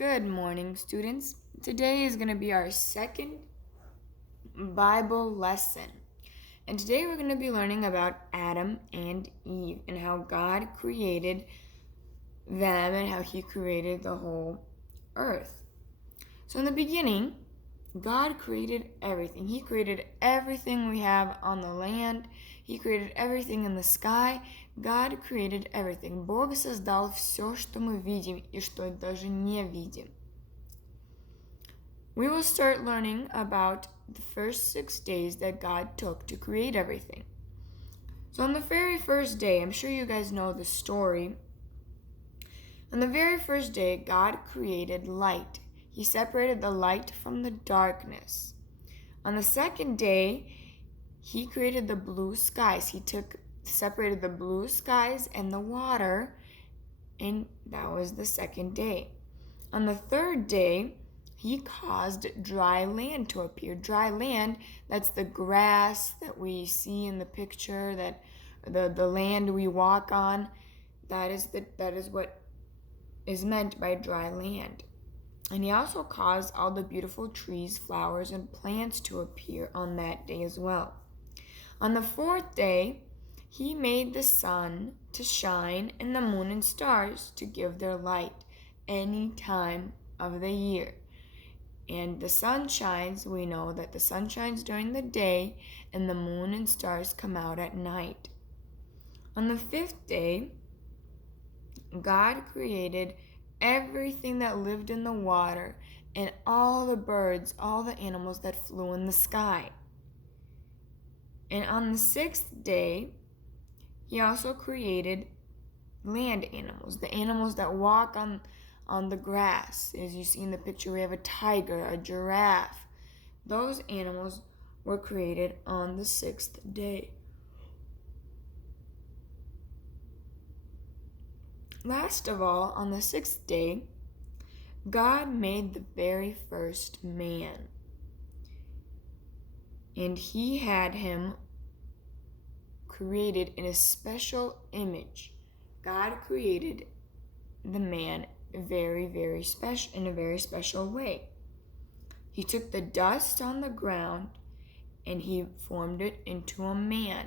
Good morning, students. Today is going to be our second Bible lesson. And today we're going to be learning about Adam and Eve and how God created them and how He created the whole earth. So, in the beginning, God created everything. He created everything we have on the land. He created everything in the sky. God created everything. Бог создал все, что мы видим и что даже не видим. We will start learning about the first 6 days that God took to create everything. So on the very first day, I'm sure you guys know the story. On the very first day, God created light. He separated the light from the darkness. On the second day, He created the blue skies. He separated the blue skies and the water, and that was the second day. On the third day, He caused dry land to appear. Dry land, that's the grass that we see in the picture, that the land we walk on. That is what is meant by dry land. And He also caused all the beautiful trees, flowers, and plants to appear on that day as well. On the fourth day, He made the sun to shine and the moon and stars to give their light any time of the year. And the sun shines, we know that the sun shines during the day and the moon and stars come out at night. On the fifth day, God created everything that lived in the water and all the birds, all the animals that flew in the sky. And on the sixth day, He also created land animals, the animals that walk on the grass. As you see in the picture, we have a tiger, a giraffe. Those animals were created on the sixth day. Last of all, on the sixth day, God made the very first man. And He had him created in a special image. God created the man very, very special, in a very special way. He took the dust on the ground and He formed it into a man.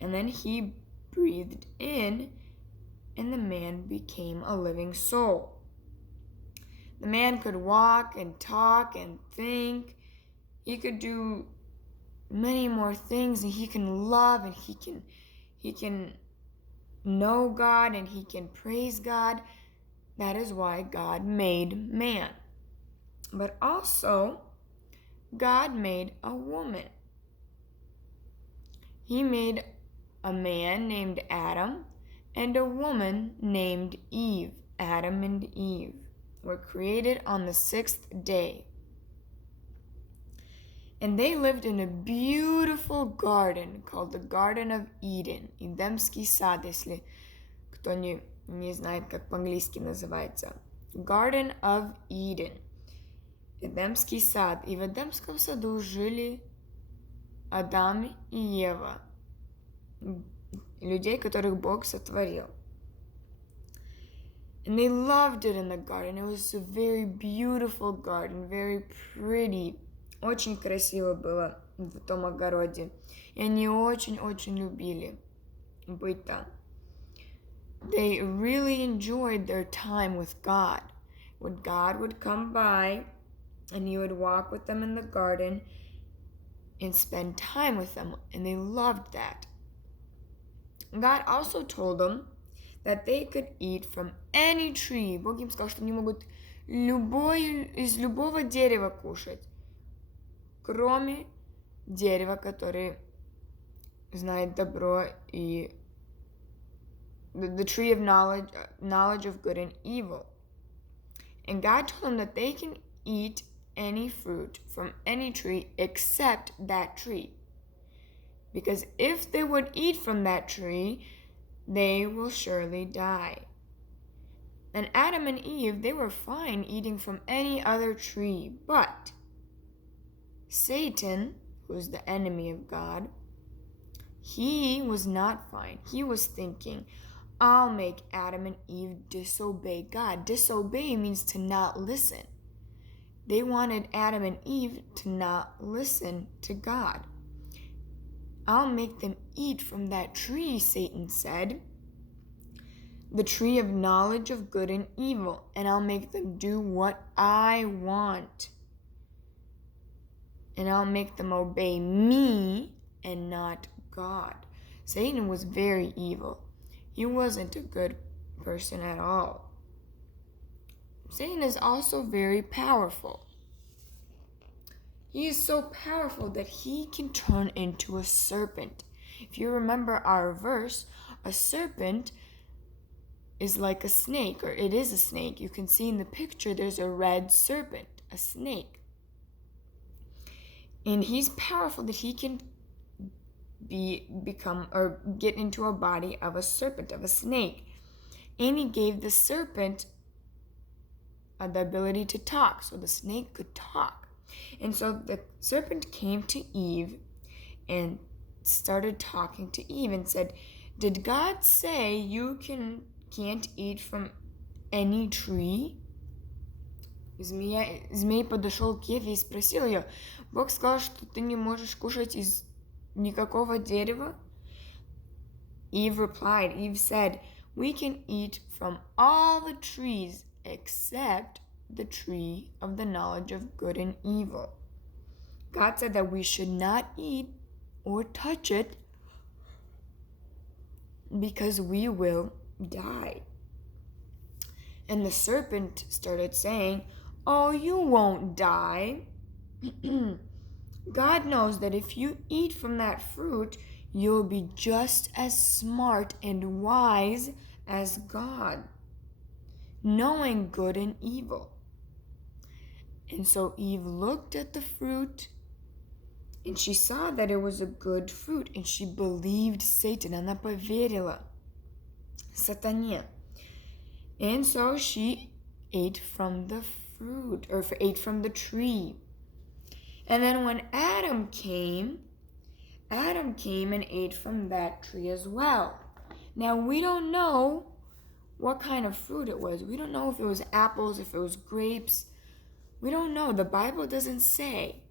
And then He breathed in, and the man became a living soul. The man could walk and talk and think. He could do many more things, and he can love, and he can know God, and he can praise God. That is why God made man. But also, God made a woman. He made a man named Adam and a woman named Eve. Adam and Eve were created on the sixth day. And they lived in a beautiful garden called the Garden of Eden. Эдемский сад, если кто не знает, как по-английски называется. Garden of Eden. Эдемский сад. И в Эдемском саду жили Адам и Ева. Людей, которых Бог сотворил. And they loved it in the garden. It was a very beautiful garden, very pretty. Очень красиво было в том огороде. И они очень-очень любили быть там. They really enjoyed their time with God. When God would come by and He would walk with them in the garden and spend time with them. And they loved that. God also told them that they could eat from any tree. Бог им сказал, что они могут из любого дерева кушать, кроме дерева, которое знает добро и the tree of knowledge of good and evil. And God told them that they can eat any fruit from any tree except that tree. Because if they would eat from that tree, they will surely die. And Adam and Eve, they were fine eating from any other tree, but Satan, who is the enemy of God, he was not fine. He was thinking, I'll make Adam and Eve disobey God. Disobey means to not listen. They wanted Adam and Eve to not listen to God. I'll make them eat from that tree, Satan said, the tree of knowledge of good and evil, and I'll make them do what I want. And I'll make them obey me and not God. Satan was very evil. He wasn't a good person at all. Satan is also very powerful. He is so powerful that he can turn into a serpent. If you remember our verse, a serpent is like a snake, or it is a snake. You can see in the picture there's a red serpent, a snake. And he's powerful that he can become or get into a body of a serpent, of a snake. And he gave the serpent the ability to talk, so the snake could talk. And so the serpent came to Eve and started talking to Eve and said, "Did God say you can't eat from any tree?" Змей подошел к Еве и спросил ее: «Бог сказал, что ты не можешь кушать из никакого дерева?» Eve replied, Eve said, "We can eat from all the trees except the tree of the knowledge of good and evil." God said that we should not eat or touch it because we will die. And the serpent started saying, "Oh, you won't die. God knows that if you eat from that fruit, you'll be just as smart and wise as God, knowing good and evil." And so Eve looked at the fruit and she saw that it was a good fruit, and she believed Satan. Она поверила сатане. And so she ate from the fruit, or ate from the tree. And then when Adam came and ate from that tree as well. Now we don't know what kind of fruit it was. We don't know if it was apples, if it was grapes. We don't know. The Bible doesn't say.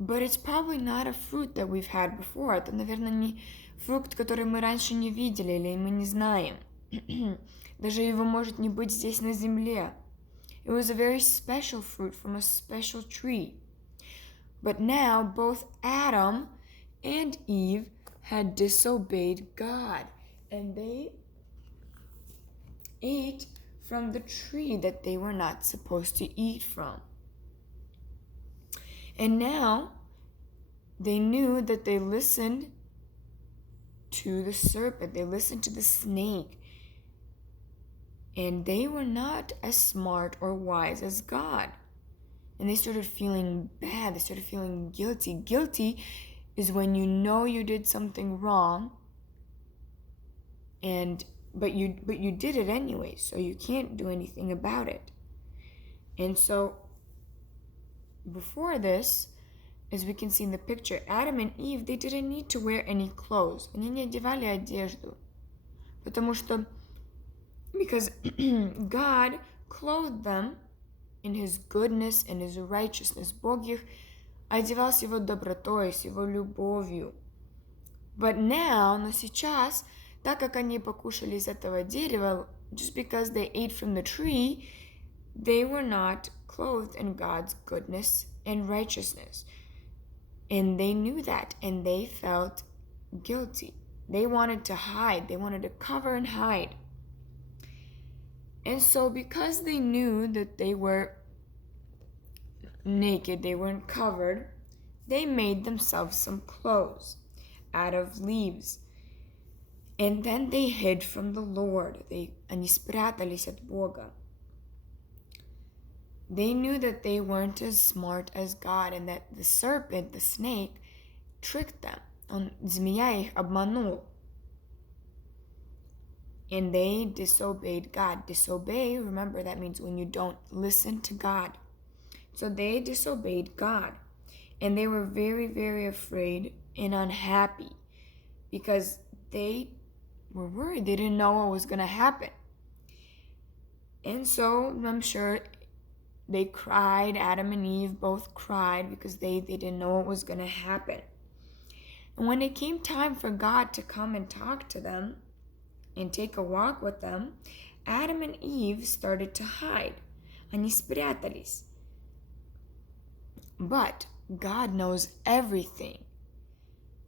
But it's probably not a fruit that we've had before. Это, наверное, не фрукт, который мы раньше не видели или мы не знаем. Даже его может не быть здесь на земле. It was a very special fruit from a special tree. But now both Adam and Eve had disobeyed God, and they ate from the tree that they were not supposed to eat from. And now they knew that they listened to the serpent, they listened to the snake, and they were not as smart or wise as God. And they started feeling bad, they started feeling guilty. Guilty is when you know you did something wrong, but you did it anyway, so you can't do anything about it. And so before this, as we can see in the picture, Adam and Eve, they didn't need to wear any clothes. Они не одевали одежду. Потому что, because God clothed them in His goodness and His righteousness. Бог их одевал с Его добротой, с Его любовью. But now, но сейчас, так как они покушали из этого дерева, just because they ate from the tree, they were not clothed in God's goodness and righteousness. And they knew that, and they felt guilty. They wanted to hide. They wanted to cover and hide. And so because they knew that they were naked, they weren't covered, they made themselves some clothes out of leaves. And then they hid from the Lord. Они спрятались от Бога. They knew that they weren't as smart as God, and that the serpent, the snake, tricked them. Змея их обманул. And they disobeyed God. Disobey, remember, that means when you don't listen to God. So they disobeyed God. And they were very, very afraid and unhappy because they were worried. They didn't know what was going to happen. And so I'm sure they cried. Adam and Eve both cried because they didn't know what was going to happen. And when it came time for God to come and talk to them and take a walk with them, Adam and Eve started to hide. Они спрятались. But God knows everything.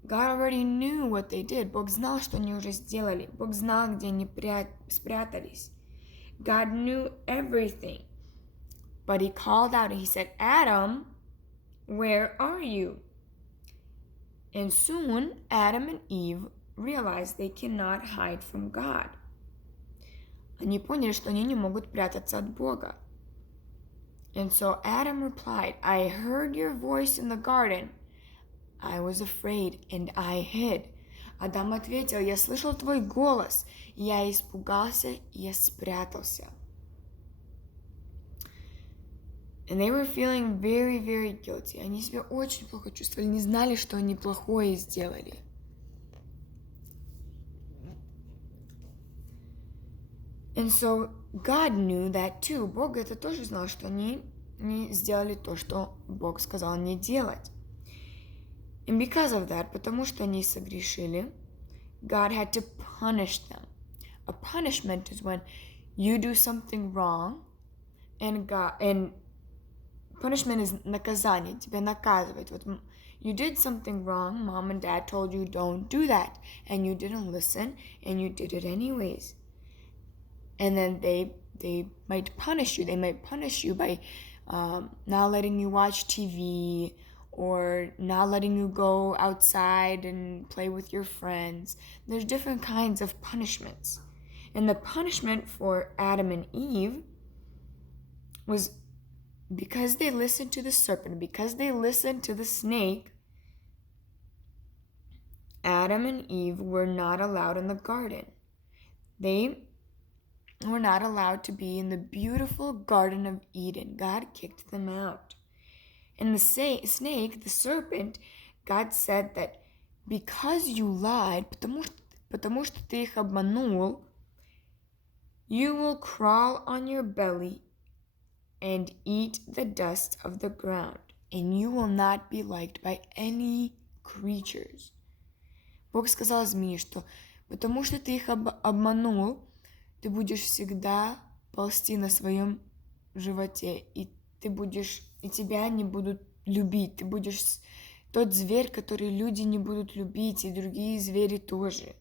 God already knew what they did. Бог знал, что они уже сделали. Бог знал, где они спрятались. God knew everything. But he called out and he said, Adam, where are you? And soon Adam and Eve realized they cannot hide from God. Они поняли, что они не могут прятаться от Бога. And so Adam replied, I heard your voice in the garden. I was afraid and I hid. Адам ответил, я слышал твой голос, я испугался и я спрятался. And they were feeling very, very guilty. Они себя очень плохо чувствовали, не знали, что они плохое сделали. And so God knew that too. Бог это тоже знал, что они не сделали то, что Бог сказал не делать. And because of that, потому что они согрешили, God had to punish them. A punishment is when you do something wrong, and punishment is наказание, тебя наказывать. Вот you did something wrong, mom and dad told you don't do that, and you didn't listen, and you did it anyways. And then they might punish you. They might punish you by not letting you watch TV, or not letting you go outside and play with your friends. There's different kinds of punishments. And the punishment for Adam and Eve was because they listened to the serpent, because they listened to the snake, Adam and Eve were not allowed in the garden. They were not allowed to be in the beautiful Garden of Eden. God kicked them out. And the snake, the serpent, God said that because you lied, потому что ты их обманул, you will crawl on your belly and eat the dust of the ground, and you will not be liked by any creatures. Бог сказал змее, что потому что ты их обманул, ты будешь всегда ползти на своем животе, и тебя не будут любить. Ты будешь тот зверь, который люди не будут любить, и другие звери тоже.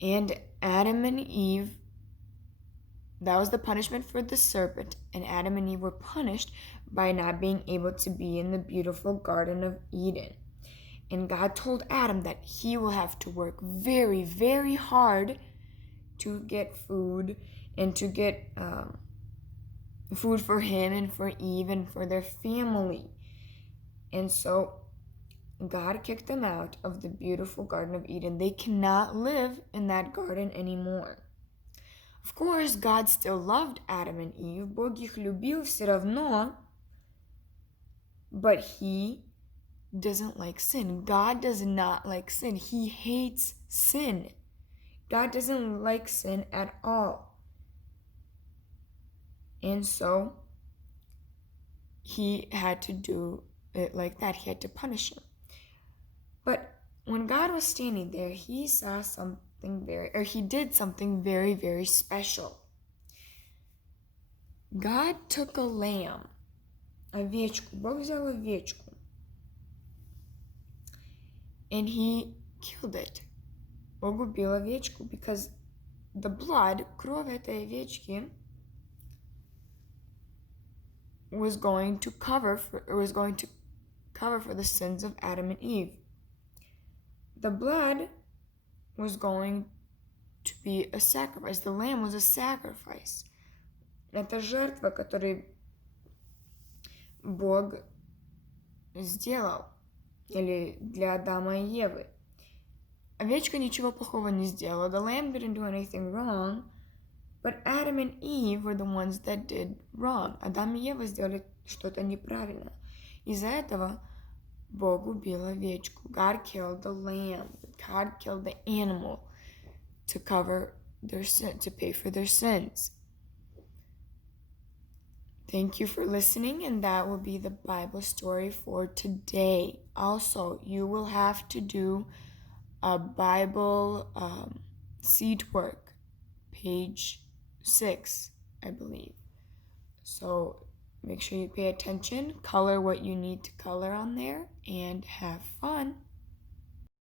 And Adam and Eve, that was the punishment for the serpent, and Adam and Eve were punished by not being able to be in the beautiful Garden of Eden. And God told Adam that he will have to work very, very hard to get food and to get food for him and for Eve and for their family. And so God kicked them out of the beautiful Garden of Eden. They cannot live in that garden anymore. Of course, God still loved Adam and Eve. Бог их любил все равно. But he doesn't like sin. God does not like sin. He hates sin. God doesn't like sin at all. And so he had to do it like that. He had to punish him. But when God was standing there, he did something very, very special. God took a lamb, овечку. Бог взял овечку. And he killed it. Бог убил овечку because the blood, кровь этой овечки, was going to cover for the sins of Adam and Eve. The blood was going to be a sacrifice. The lamb was a sacrifice. Это жертва, которую Бог сделал, или для Адама и Евы. Овечка ничего плохого не сделала. The lamb didn't do anything wrong, but Adam and Eve were the ones that did wrong. Адам и Ева сделали что-то неправильно. Из-за этого Bog ubila ovečku. God killed the lamb. God killed the animal to cover their sin, to pay for their sins. Thank you for listening, and that will be the Bible story for today. Also, you will have to do a Bible seed work, page 6, I believe. So make sure you pay attention, color what you need to color on there, and have fun.